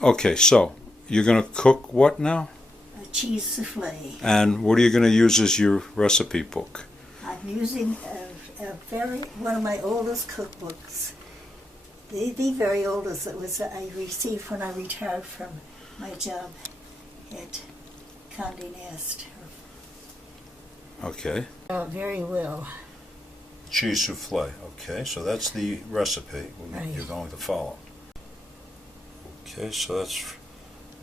Okay, so you're going to cook what now? A cheese souffle. And what are you going to use as your recipe book? I'm using one of my oldest cookbooks. The very oldest that was I received when I retired from my job at Condé Nast. Okay. Very well. Cheese souffle. Okay, so that's the recipe Right. you're going to follow. Okay, so that's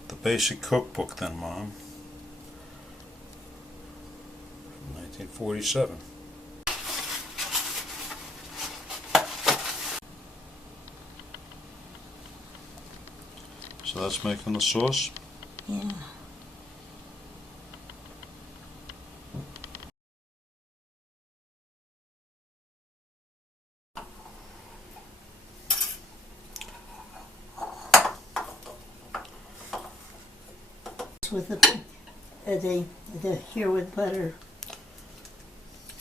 the Basic Cookbook then, Mom. From 1947. So that's making the sauce? Yeah. With the here with butter,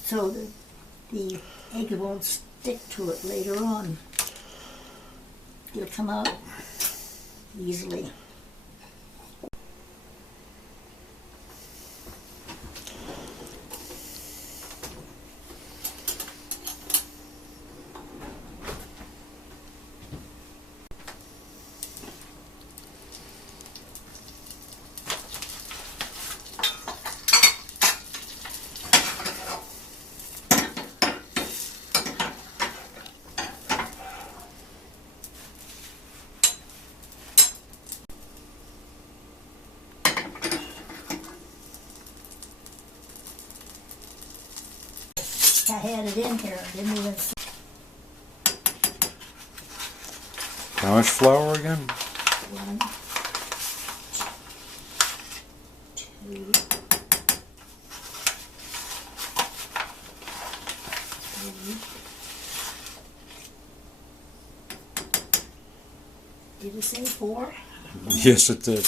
so that the egg won't stick to it later on. It'll come out easily. I had it in here. I didn't even see. How much flour again? 1, 2, 3. Did it say 4? Yes, it did.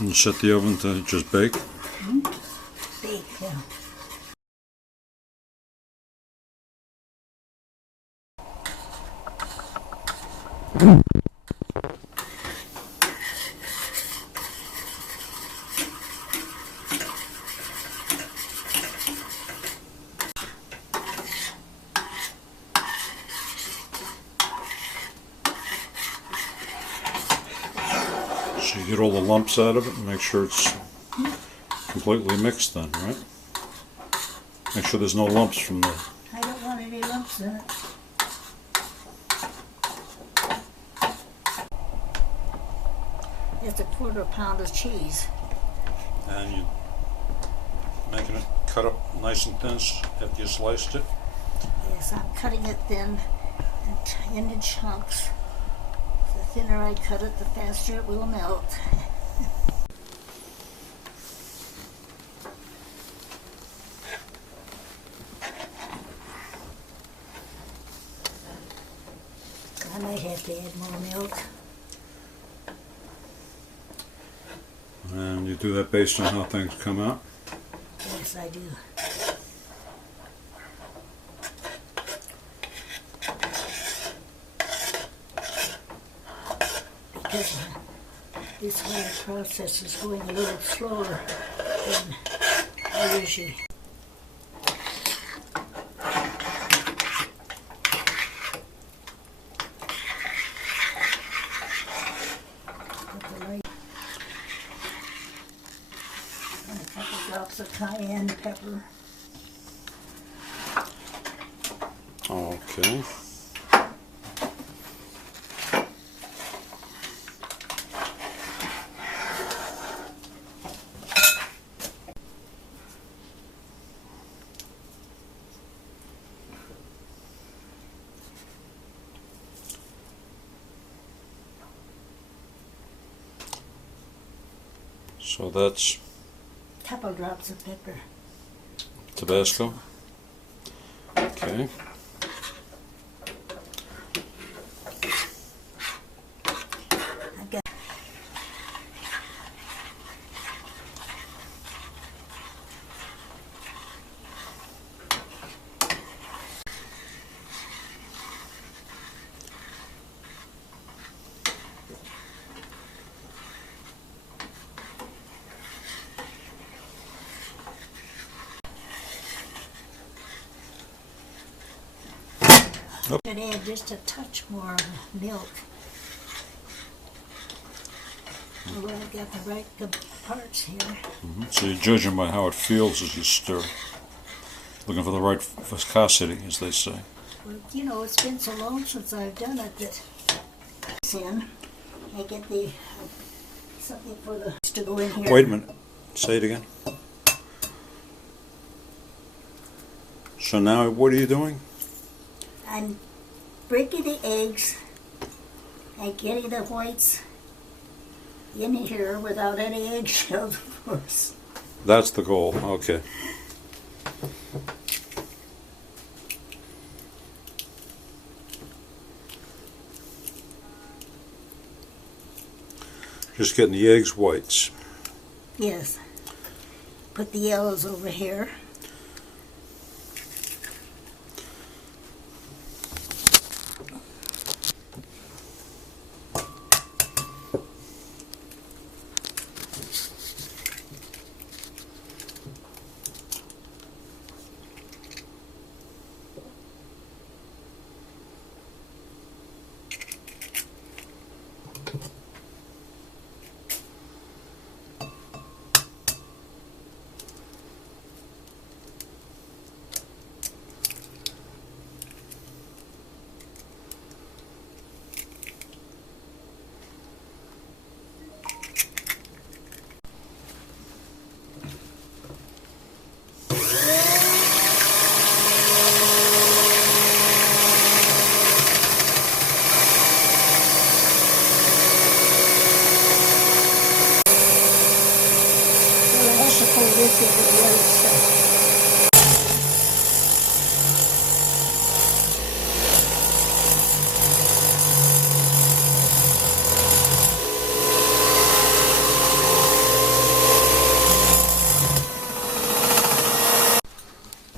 And set the oven to just bake. Bake, yeah. So you get all the lumps out of it and make sure it's completely mixed then, right? Make sure there's no lumps from the... I don't want any lumps in it. It's a 1/4 pound of cheese. And you're making it cut up nice and thin after you sliced it. Yes, I'm cutting it thin and in chunks. The thinner I cut it, the faster it will melt. I might have to add more milk. And you do that based on how things come out? Yes, I do. Because this whole process is going a little slower than I usually. And a couple drops of cayenne pepper. Okay. So that's Couple drops of pepper. Tabasco. Okay. I've got to add just a touch more milk. Although I've got the right good parts here. So you're judging by how it feels as you stir. Looking for the right viscosity, as they say. Well, you know, it's been so long since I've done it that I get the something for the to go in here. Wait a minute. Say it again. So now what are you doing? I'm breaking the eggs and getting the whites in here without any eggshells, of course. That's the goal. Okay. Just getting the eggs whites. Yes. Put the yellows over here. This is the other stuff.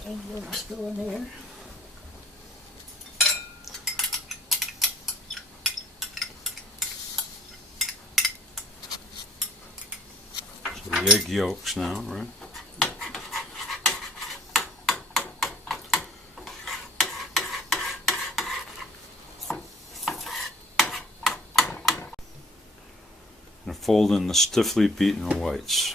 Egg yolks go in there. So the egg yolks now, right? And fold in the stiffly beaten whites.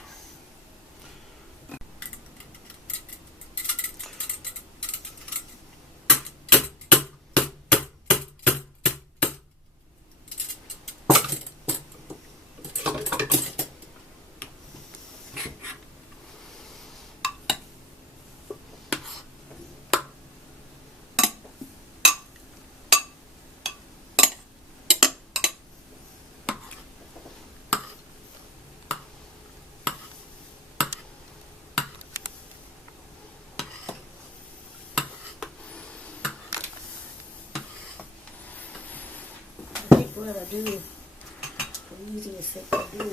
I think what I do, the easiest thing to do.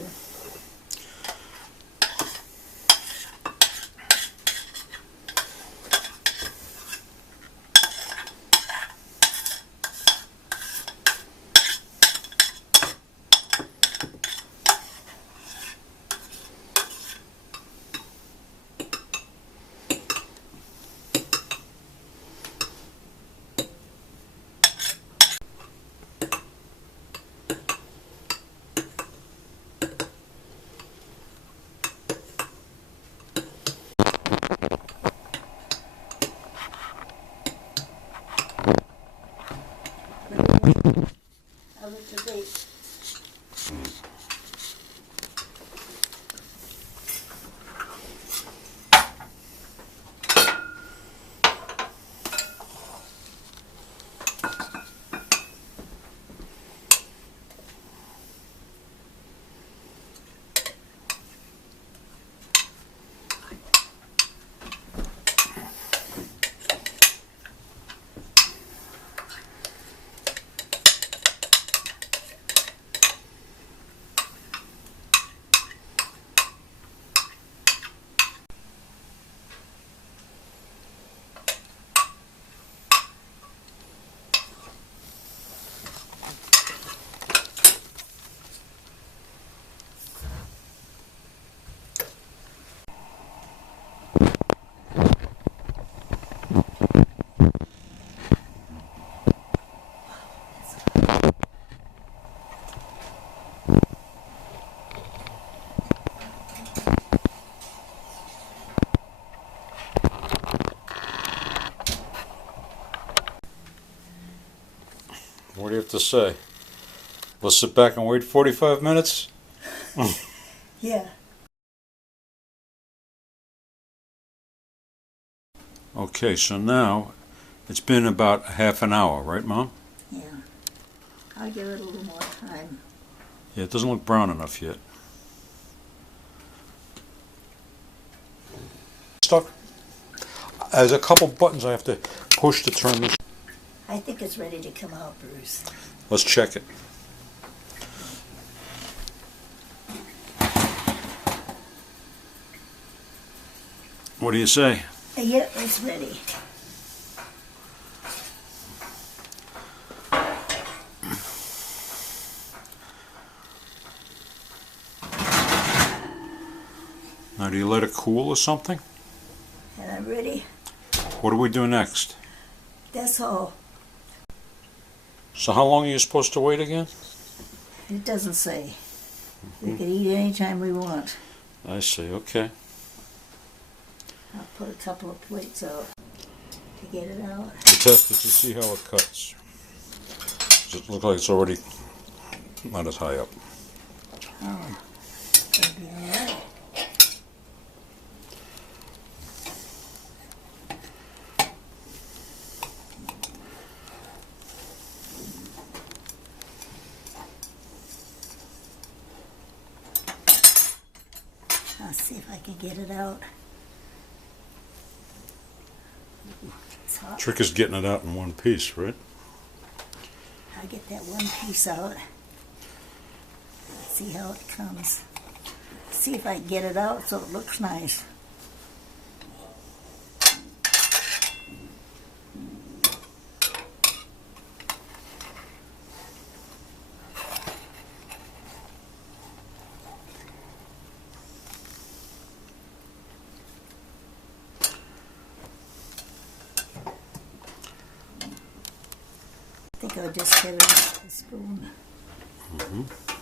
Out of the date. What do you have to say? Let's sit back and wait 45 minutes? Yeah. Okay, so now it's been about half an hour, right, Mom? Yeah. I'll give it a little more time. Yeah, it doesn't look brown enough yet. Stuck. There's a couple buttons I have to push to turn this. I think it's ready to come out, Bruce. Let's check it. What do you say? Yep, it's ready. Now, do you let it cool or something? And I'm ready. What do we do next? That's all. So how long are you supposed to wait again? It doesn't say. We can eat anytime we want. I see, okay. I'll put a couple of plates out to get it out. We test it to see how it cuts. Does it look like it's already not as high up? Oh, that'll be all right. I'll see if I can get it out. It's hot. Trick is getting it out in one piece, right? I'll get that one piece out. See how it comes. See if I can get it out so it looks nice. I think I'll just get it with a spoon. Mm-hmm.